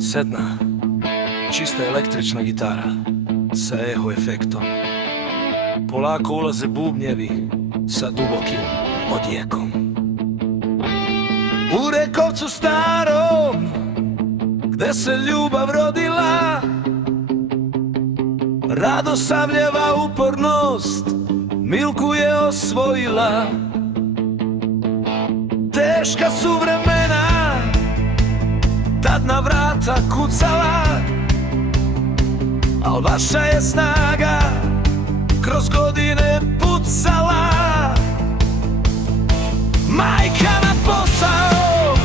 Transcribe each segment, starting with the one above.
Sedna, čista električna gitara sa eho efektom. Polako ulaze bubnjevi sa dubokim odjekom. U Rekovcu starom, gde se ljubav rodila, Radosavljeva upornost Milku je osvojila. Teška su vremena tad na vrata kucala, al vaša je snaga kroz godine pucala. Majka na posao,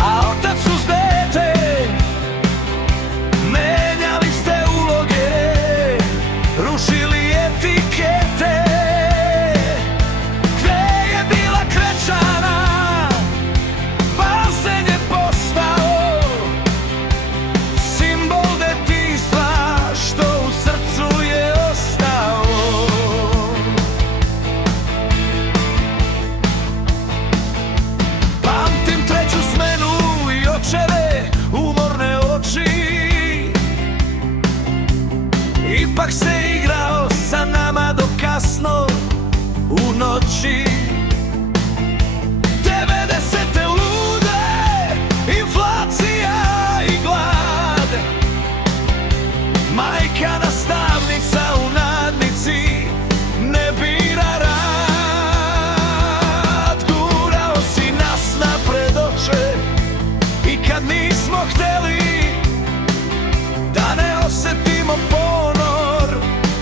a otac uz dete, menjali ste uloge, rušili etikete. Gde je bila krečana, bazen je postao simbol detinjstva što u srcu je ostao. Pamtim treću smenu i očeve umorne oči, ipak se igrao sa nama do kasno u noći. 90. lude, inflacija i glad, majka nastavnica u nadnici ne bira rad. Gurao si nas napred oče i kad nismo hteli da ne osetimo ponor,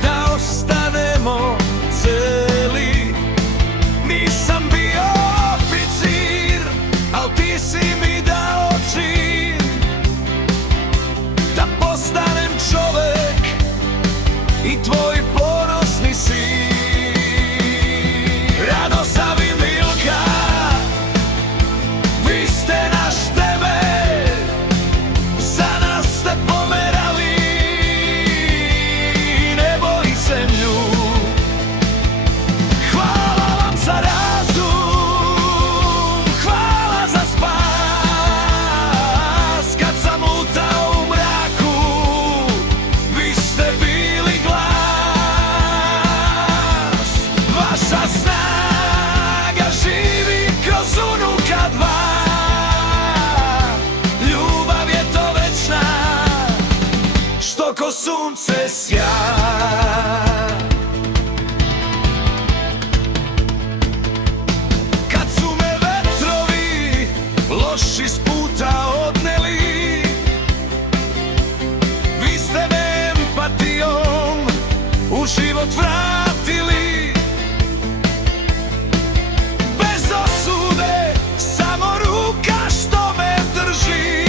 da ostanemo celi. Nisam bio oficir, al ti si mi dao čin da postanem čovek i tvoj ponosni sin. Radosav i Milka, vi ste naš temelj, za nas ste pomerali nebo i zemlju. Hvala vam za razum, hvala za spas. Kad sam lutao u mraku, vi ste bili glas. Vaša snaga živi kroz unuka dva, ljubav je to večna što ko sunce sja. Kad su me vetrovi loši s puta odneli, vi ste me empatijom u život vratili. Bez osude, samo ruka što me drži,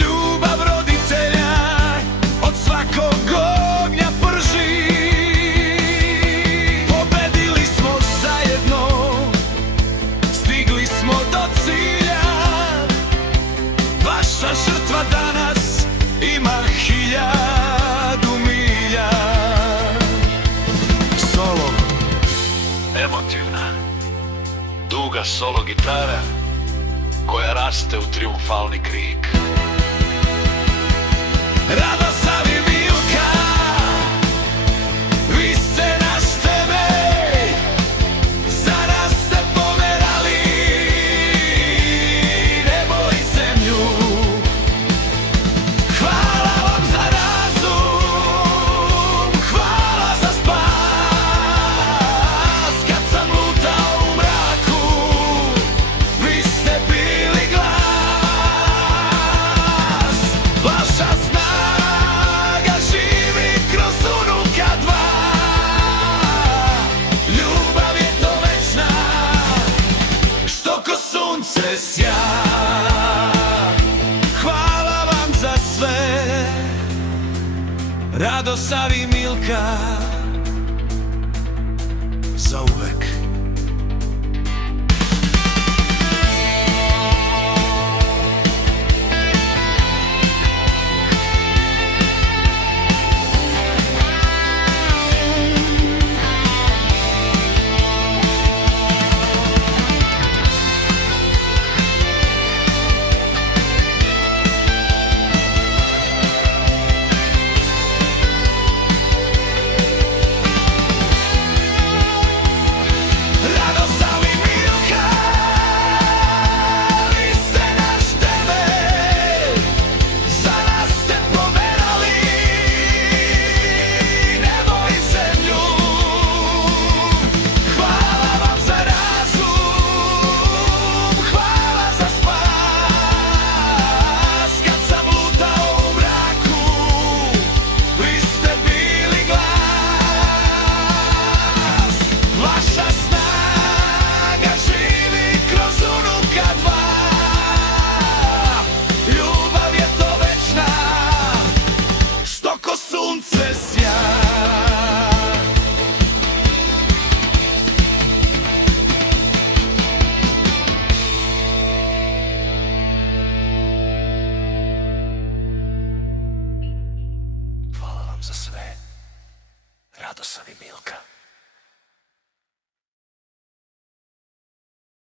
ljubav roditelja od svakog ognja prži. Pobedili smo zajedno, stigli smo do cilja. Vaša žrtva danas ima 1000 milja. Solo, emotivna, duga solo gitara koja raste u triumfalni krik. Radosav i Milka, vi ste naš temelj, za nas ste pomerali nebo i zemlju. Hvala vam za razum, hvala za spas. Kad sam lutao u mraku, vi ste bili glas. Vaša snaga živi kroz unuka dva, ljubav je to večna što ko sunce sja. Hvala vam za sve, Radosav i Milka, za uvek. vam za sve. Radoslav i Milka.